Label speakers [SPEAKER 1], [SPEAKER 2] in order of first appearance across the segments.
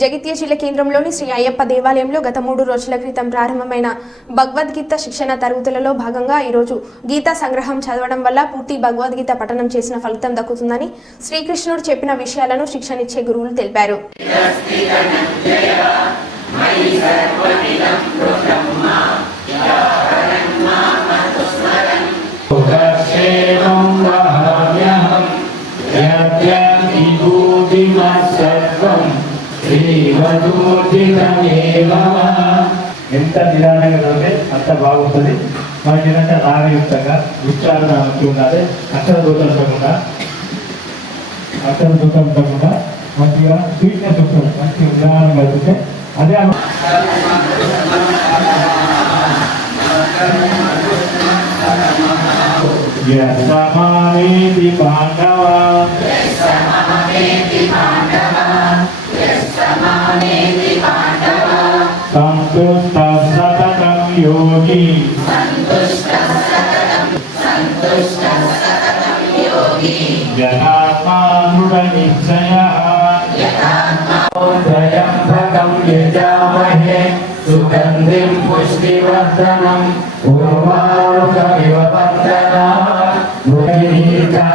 [SPEAKER 1] జగిత్య జిల్లా కేంద్రంలోని శ్రీ అయ్యప్ప దేవాలయంలో గత మూడు రోజుల క్రితం ప్రారంభమైన భగవద్గీత శిక్షణ తరగతులలో భాగంగా ఈరోజు గీతా సంగ్రహం చదవడం వల్ల పూర్తి భగవద్గీత పఠనం చేసిన ఫలితం దక్కుతుందని శ్రీకృష్ణుడు చెప్పిన విషయాలను శిక్షణిచ్చే గురువులు తెలిపారు.
[SPEAKER 2] ఎంత నిదానంగా చదివితే అంత బాగుంటుంది. మనకి ఏంటంటే రాగయుక్తంగా ఉచ్చారణ మంచిగా ఉండాలి. అక్షర దూతం కాకుండా అక్షర దూతం కాకుండా మంచిగా స్వీట్నెస్ ఉంటుంది మంచి ఉదాహరణ కలిగితే అదే అను- యస్సమానేతి పాండవా. సంతుష్ట సతతం యోగి యథాత్మానుడ నిశ్చయ
[SPEAKER 3] త్రయంబకం యజామహే పుష్టివర్ధనం పూర్వాణుకమివ
[SPEAKER 4] వందనా ముఖినీకా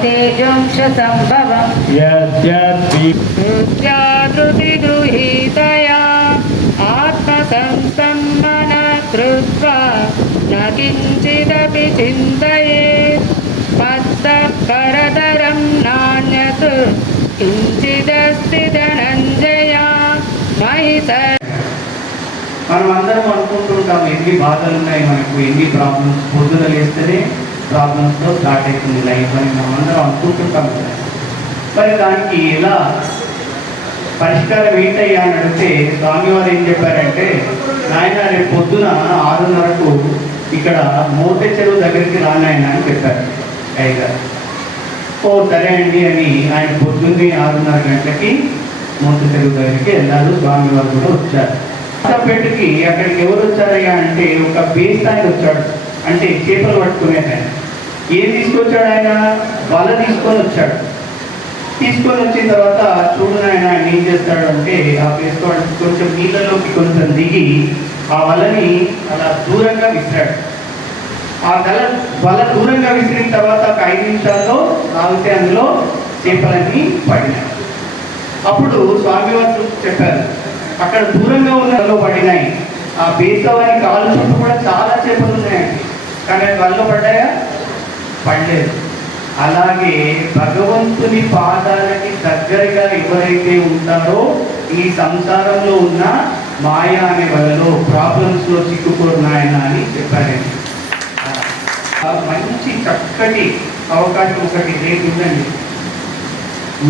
[SPEAKER 4] तेजंश सम्भवम्
[SPEAKER 2] यद्यद्वि
[SPEAKER 4] नित्याकृतिगृहीतया आत्मसंसम्मन कृत्वा न किञ्चिदपि चिन्तयेत् मत्तः करदरं नान्यत् किञ्चिदस्ति धनञ्जया मयि सर्व
[SPEAKER 5] మనం అందరం అనుకుంటుంటాం ఎన్ని బాధలు ఉన్నాయి మనకు ఎన్ని ప్రాబ్లమ్స్ పొద్దున లేస్తేనే ప్రాబ్లమ్స్తో స్టార్ట్ అవుతుంది లైఫ్ అని మనం అందరం అనుకుంటుంటాం కదా. మరి దానికి ఎలా పరిష్కారం ఏంటయ్యా అని అడిగితే స్వామివారు ఏం చెప్పారంటే నాయన రేపు పొద్దున ఆరున్నరకు ఇక్కడ మోతే చెరువు దగ్గరికి రానాయన అని చెప్పారు అయ్యగారు. ఓ సరే అండి అని ఆయన పొద్దున్నే ఆరున్నర గంటలకి మోతే చెరువు దగ్గరికి వెళ్ళారు. స్వామివారు కూడా వచ్చారు. పెట్టుకి అక్కడికి ఎవరు వచ్చారయ్యా అంటే ఒక బేస్ ఆయన వచ్చాడు. అంటే చేపలు పట్టుకునే ఆయన. ఏం తీసుకొచ్చాడు ఆయన? వల తీసుకొని వచ్చాడు. తీసుకొని వచ్చిన తర్వాత చూడు ఆయన ఆయన ఏం చేస్తాడు అంటే ఆ వేసుకోవడం కొంచెం నీళ్ళలోకి కొంచెం దిగి ఆ వలని అలా దూరంగా విసిరాడు. ఆ గల వల దూరంగా విసిరిన తర్వాత ఒక ఐదు నిమిషాల్లో ఆగితే అందులో చేపలన్నీ పడినాయి. అప్పుడు స్వామివారు చెప్పారు అక్కడ దూరంగా ఉన్న పడినాయి. ఆ బేసవాని కాలు చుట్టూ కూడా చాలా చేపలు ఉన్నాయండి. కానీ అవి వల్ల పడ్డాయా? పడలేదు. అలాగే భగవంతుని పాదాలకి దగ్గరగా ఎవరైతే ఉంటారో ఈ సంసారంలో ఉన్న మాయా అనే వలలో ప్రాబ్లమ్స్లో చిక్కుకున్నాయన అని చెప్పారండి మంచి చక్కటి అవకాశం ఒకటి లేకుందండి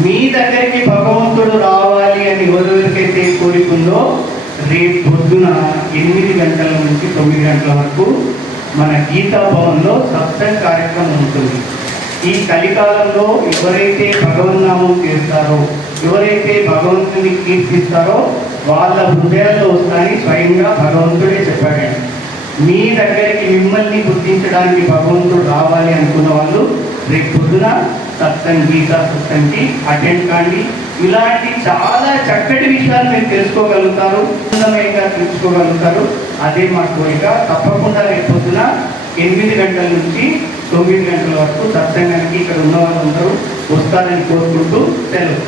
[SPEAKER 5] మీ దగ్గరికి భగవంతుడు రావాలి అని ఎవరెవరికైతే కోరికుందో రేపు పొద్దున ఎనిమిది గంటల నుంచి తొమ్మిది గంటల వరకు మన గీతా భవన్లో సత్సంగ్ కార్యక్రమం ఉంటుంది. ఈ కలికాలంలో ఎవరైతే భగవన్నామం చేస్తారో ఎవరైతే భగవంతుని కీర్తిస్తారో వాళ్ళ హృదయాల్లో వస్తాయని స్వయంగా భగవంతుడే చెప్పాడండి మీ దగ్గరికి మిమ్మల్ని గుర్తించడానికి భగవంతుడు రావాలి అనుకున్న వాళ్ళు రేపు పొద్దున సత్సంగ్ గీతా సత్సంగ్కి అటెండ్ కాండి ఇలాంటి చాలా చక్కటి విషయాలు మీరు తెలుసుకోగలుగుతారు ఆనందమయంగా తెలుసుకోగలుగుతారు. అదే మా కోరిక. తప్పకుండా రేపొద్దున ఎనిమిది గంటల నుంచి తొమ్మిది గంటల వరకు సత్సంగానికి ఇక్కడ ఉన్న వాళ్ళందరూ వస్తారని కోరుకుంటూ సెలవు.